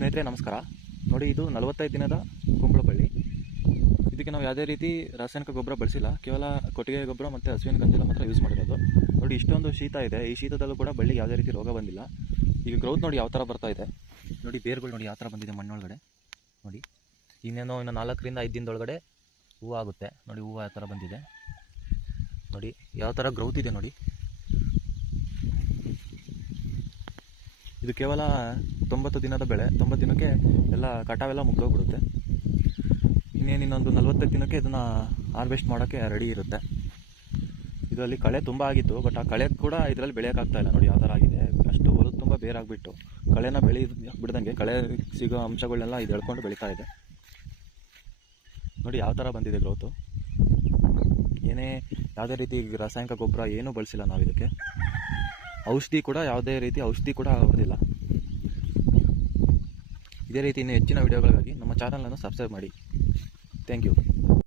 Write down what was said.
ಸ್ನೇಹಿತರೆ, ನಮಸ್ಕಾರ. ನೋಡಿ, ಇದು ನಲವತ್ತೈದು ದಿನದ ಕುಂಬಳಬಳ್ಳಿ ಇದಕ್ಕೆ ನಾವು ಯಾವುದೇ ರೀತಿ ರಾಸಾಯನಿಕ ಗೊಬ್ಬರ ಬಳಸಿಲ್ಲ. ಕೇವಲ ಕೊಟ್ಟಿಗೆ ಗೊಬ್ಬರ ಮತ್ತು ಹಸುವಿನ ಗಂಜಲ ಮಾತ್ರ ಯೂಸ್ ಮಾಡಿರೋದು. ನೋಡಿ, ಇಷ್ಟೊಂದು ಶೀತ ಇದೆ. ಈ ಶೀತದಲ್ಲೂ ಕೂಡ ಬಳ್ಳಿ ಯಾವುದೇ ರೀತಿ ರೋಗ ಬಂದಿಲ್ಲ. ಈಗ ಗ್ರೌತ್ ನೋಡಿ ಯಾವ ಥರ ಬರ್ತಾ ಇದೆ. ನೋಡಿ, ಬೇರುಗಳು ನೋಡಿ ಯಾವ ಥರ ಬಂದಿದೆ ಮಣ್ಣೊಳಗಡೆ. ನೋಡಿ, ಇನ್ನೇನೋ ಇನ್ನು ನಾಲ್ಕರಿಂದ ಐದು ದಿನದೊಳಗಡೆ ಹೂವು ಆಗುತ್ತೆ ನೋಡಿ, ಹೂವು ಯಾವ ಥರ ಬಂದಿದೆ. ನೋಡಿ, ಯಾವ ಥರ ಗ್ರೌತ್ ಇದೆ ನೋಡಿ. ಇದು ಕೇವಲ ತೊಂಬತ್ತು ದಿನದ ಬೆಳೆ, ತೊಂಬತ್ತು ದಿನಕ್ಕೆ ಎಲ್ಲ ಕಟಾವೆಲ್ಲ ಮುಗ್ದೋಗ್ಬಿಡುತ್ತೆ. ಇನ್ನೇನು ಇನ್ನೊಂದು ನಲ್ವತ್ತೈದು ದಿನಕ್ಕೆ ಇದನ್ನು ಹಾರ್ವೆಸ್ಟ್ ಮಾಡೋಕ್ಕೆ ರೆಡಿ ಇರುತ್ತೆ. ಇದರಲ್ಲಿ ಕಳೆ ತುಂಬ ಆಗಿತ್ತು ಬಟ್ ಆ ಕಳೆ ಕೂಡ ಇದರಲ್ಲಿ ಬೆಳೆಯೋಕ್ಕಾಗ್ತಾ ಇಲ್ಲ. ನೋಡಿ ಯಾವ ಥರ ಆಗಿದೆ. ಅಷ್ಟು ಹೊಲದ ತುಂಬ ಬೇರಾಗ್ಬಿಟ್ಟು. ಕಳೆನ ಬೆಳಿ ಬಿಡ್ದಂಗೆ, ಕಳೆ ಸಿಗೋ ಅಂಶಗಳನ್ನೆಲ್ಲ ಇದು ಎಳ್ಕೊಂಡು ಬೆಳೀತಾ ಇದೆ. ನೋಡಿ ಯಾವ ಥರ ಬಂದಿದೆ ಗ್ರೋತು ಏನೇ, ಯಾವುದೇ ರೀತಿ ರಾಸಾಯನಿಕ ಗೊಬ್ಬರ ಏನೂ ಬಳಸಿಲ್ಲ ನಾವು ಇದಕ್ಕೆ ಔಷಧಿ ಕೂಡ ಯಾವುದೇ ರೀತಿ ಔಷಧಿ ಕೂಡ ಹೊಡೆದಿಲ್ಲ. ಇದೇ ರೀತಿ ಇನ್ನು ಹೆಚ್ಚಿನ ವಿಡಿಯೋಗಳಿಗಾಗಿ ನಮ್ಮ ಚಾನಲನ್ನು ಸಬ್ಸ್ಕ್ರೈಬ್ ಮಾಡಿ. Thank you